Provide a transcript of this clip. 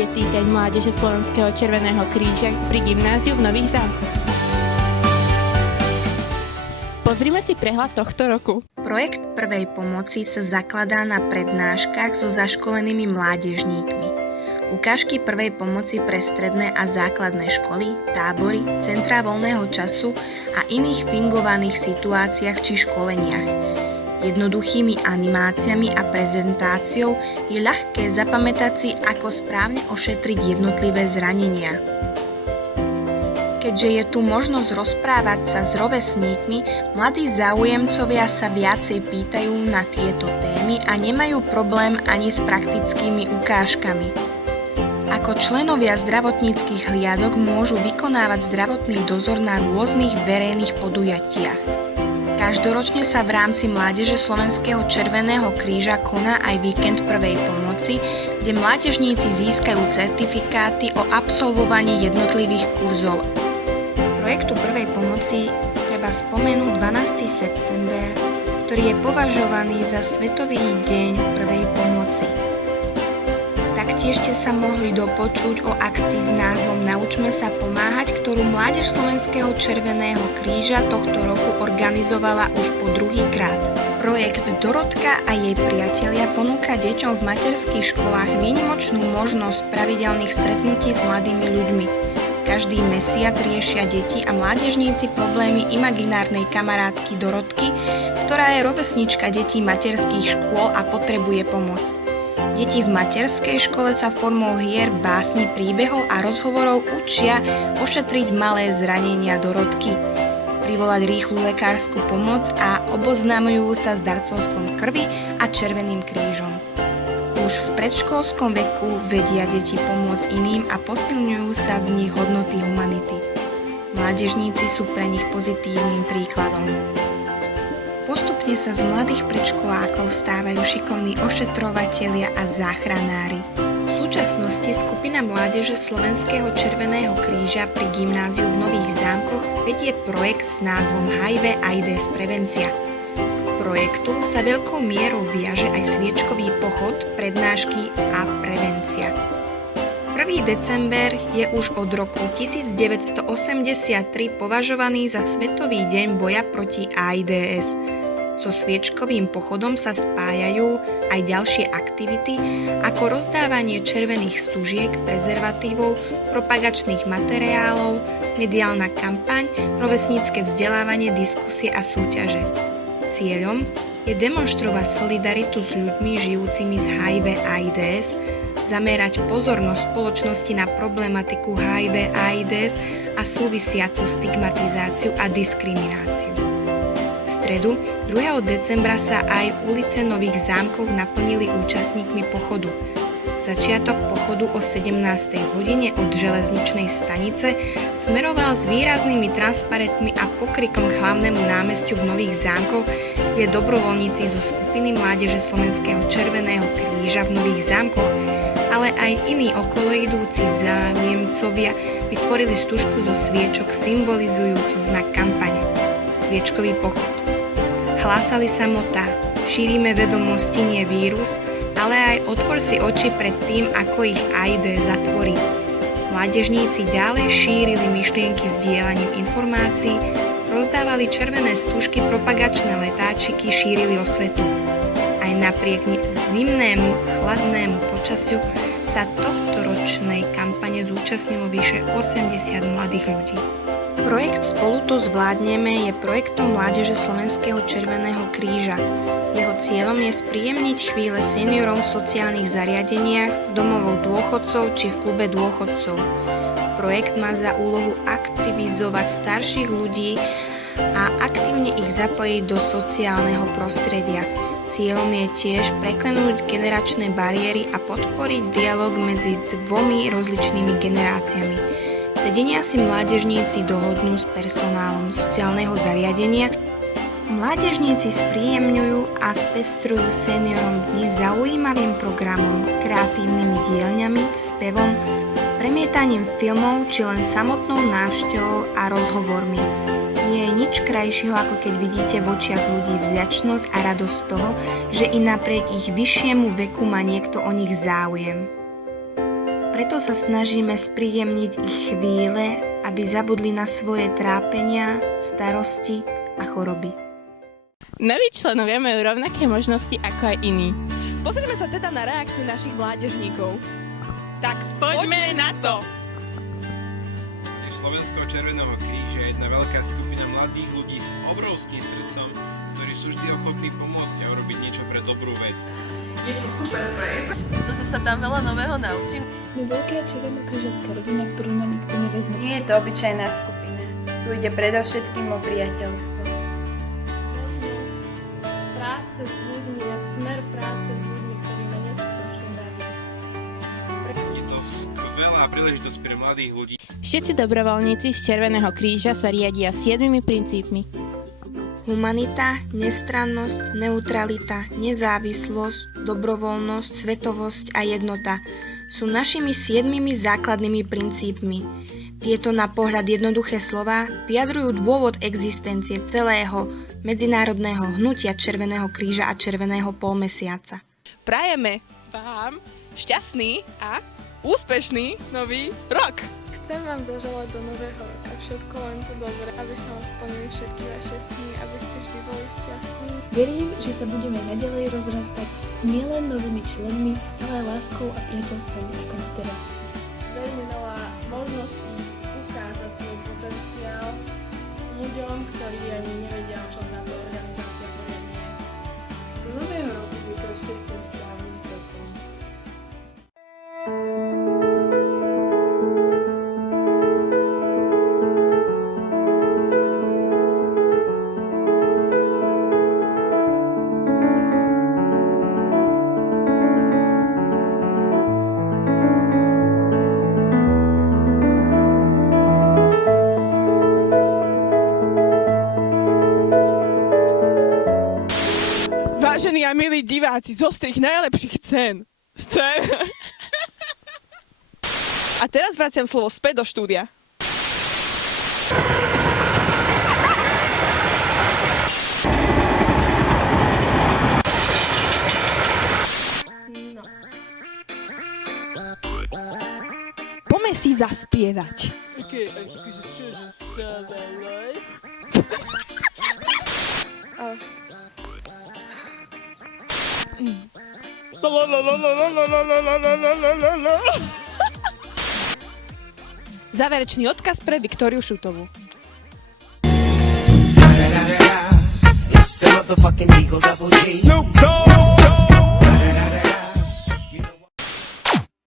bude týkať mládeže Slovenského Červeného kríža pri gymnáziu v Nových Zámkoch. Pozrime si prehľad tohto roku. Projekt prvej pomoci sa zakladá na prednáškach so zaškolenými mládežníkmi. Ukážky prvej pomoci pre stredné a základné školy, tábory, centrá voľného času a iných fingovaných situáciách či školeniach. Jednoduchými animáciami a prezentáciou je ľahké zapamätať si, ako správne ošetriť jednotlivé zranenia. Keďže je tu možnosť rozprávať sa s rovesníkmi, mladí záujemcovia sa viacej pýtajú na tieto témy a nemajú problém ani s praktickými ukážkami. Ako členovia zdravotníckych hliadok môžu vykonávať zdravotný dozor na rôznych verejných podujatiach. Každoročne sa v rámci Mládeže Slovenského Červeného kríža koná aj víkend prvej pomoci, kde mládežníci získajú certifikáty o absolvovaní jednotlivých kurzov. Projektu prvej pomoci treba spomenúť 12. september, ktorý je považovaný za Svetový deň prvej pomoci. Taktiež ste sa mohli dopočuť o akcii s názvom Naučme sa pomáhať, ktorú Mládež Slovenského Červeného kríža tohto roku organizovala už po druhýkrát. Projekt Dorotka a jej priatelia ponúka deťom v materských školách výnimočnú možnosť pravidelných stretnutí s mladými ľuďmi. Každý mesiac riešia deti a mládežníci problémy imaginárnej kamarátky Dorotky, ktorá je rovesnička detí materských škôl a potrebuje pomoc. Deti v materskej škole sa formou hier, básni, príbehov a rozhovorov učia ošetriť malé zranenia Dorotky, privolať rýchlu lekárskú pomoc a oboznámujú sa s darcovstvom krvi a Červeným krížom. Už v predškolskom veku vedia deti pomôcť iným a posilňujú sa v nich hodnoty humanity. Mládežníci sú pre nich pozitívnym príkladom. Postupne sa z mladých predškolákov stávajú šikovní ošetrovatelia a záchranári. V súčasnosti skupina Mládeže Slovenského Červeného kríža pri gymnáziu v Nových Zámkoch vedie projekt s názvom HIV/AIDS prevencia. K projektu sa veľkou mierou viaže aj sviečkový pochod, prednášky a prevencia. 1. december je už od roku 1983 považovaný za Svetový deň boja proti AIDS. So sviečkovým pochodom sa spájajú aj ďalšie aktivity ako rozdávanie červených stužiek, prezervatívov, propagačných materiálov, mediálna kampaň, rovesnícke vzdelávanie, diskusie a súťaže. Cieľom je demonštrovať solidaritu s ľuďmi žijúcimi s HIV/AIDS, zamerať pozornosť spoločnosti na problematiku HIV/AIDS a súvisiacu stigmatizáciu a diskrimináciu. V stredu 2. decembra sa aj ulice Nových Zámkov naplnili účastníkmi pochodu. Začiatok pochodu o 17. hodine od železničnej stanice smeroval s výraznými transparentmi a pokrikom k hlavnému námestiu v Nových Zámkoch, kde dobrovoľníci zo skupiny Mládeže Slovenského Červeného kríža v Nových Zámkoch, ale aj iní okoloidúci záujemcovia vytvorili stužku zo sviečok symbolizujúcu znak kampane Sviečkový pochod. Hlásali sa motá: šírime vedomosti, nie vírus, ale aj otvor si oči pred tým, ako ich AIDS zatvorí. Mládežníci ďalej šírili myšlienky zdieľaním informácií, rozdávali červené stužky, propagačné letáčiky, šírili osvetu. Aj napriek zimnému, chladnému počasiu sa tohtoročnej kampane zúčastnilo vyše 80 mladých ľudí. Projekt Spolu to zvládneme je projektom Mládeže Slovenského Červeného kríža. Jeho cieľom je spríjemniť chvíle seniorom v sociálnych zariadeniach, domovov dôchodcov či v klube dôchodcov. Projekt má za úlohu aktivizovať starších ľudí a aktívne ich zapojiť do sociálneho prostredia. Cieľom je tiež preklenúť generačné bariéry a podporiť dialog medzi dvomi rozličnými generáciami. Sedenia si mládežníci dohodnú s personálom sociálneho zariadenia. Mládežníci spríjemňujú a spestrujú seniorom dni zaujímavým programom, kreatívnymi dielňami, spevom, premietaním filmov či len samotnou návštevou a rozhovormi. Nie je nič krajšieho, ako keď vidíte v očiach ľudí vďačnosť a radosť z toho, že i napriek ich vyššiemu veku má niekto o nich záujem. Preto sa snažíme spríjemniť ich chvíle, aby zabudli na svoje trápenia, starosti a choroby. Noví členovia majú rovnaké možnosti ako aj iní. Pozrieme sa teda na reakciu našich mládežníkov. Tak, Poďme na to! Slovenského Červeného kríža je jedna veľká skupina mladých ľudí s obrovským srdcom, ktorí sú vždy ochotní pomôcť a urobiť niečo pre dobrú vec. Pretože sa tam veľa nového naučím. Sme veľká červenokrižacká rodina, ktorú nám nikto nevezme. Nie je to obyčajná skupina. Tu ide predovšetkým o priateľstvo. Práce s ľuďmi a smer práce s ľuďmi, ktorí ma neskutočne baví. Je to skvelá príležitosť pre mladých ľudí. Všetci dobrovoľníci z Červeného kríža sa riadia 7 princípmi. Humanita, nestrannosť, neutralita, nezávislosť, dobrovoľnosť, svetovosť a jednota sú našimi 7 základnými princípmi. Tieto na pohľad jednoduché slová vyjadrujú dôvod existencie celého medzinárodného hnutia Červeného kríža a Červeného polmesiaca. prajeme Vám šťastný a úspešný nový rok. Chcem vám zaželať do nového roka všetko len to dobré, aby sa vám splnili všetky vaše sny, aby ste vždy boli šťastní. Verím, že sa budeme naďalej rozrastať nielen novými členmi, ale aj láskou a priateľstvom ako teraz. Veľmi veľa možností ukázať svoj potenciál ľuďom, ktorí ani nevedia, o čom na to organizácia poriadne. Do nového roku bude ešte s tým správnym krokom. Vážení a milí diváci z ostrých najlepších scén. A teraz vraciam slovo späť do štúdia. Poďme si zaspievať. Záverečný odkaz pre Viktóriu Šutovú. It's the motherfucking Eagle Double G. Snoop Dogg.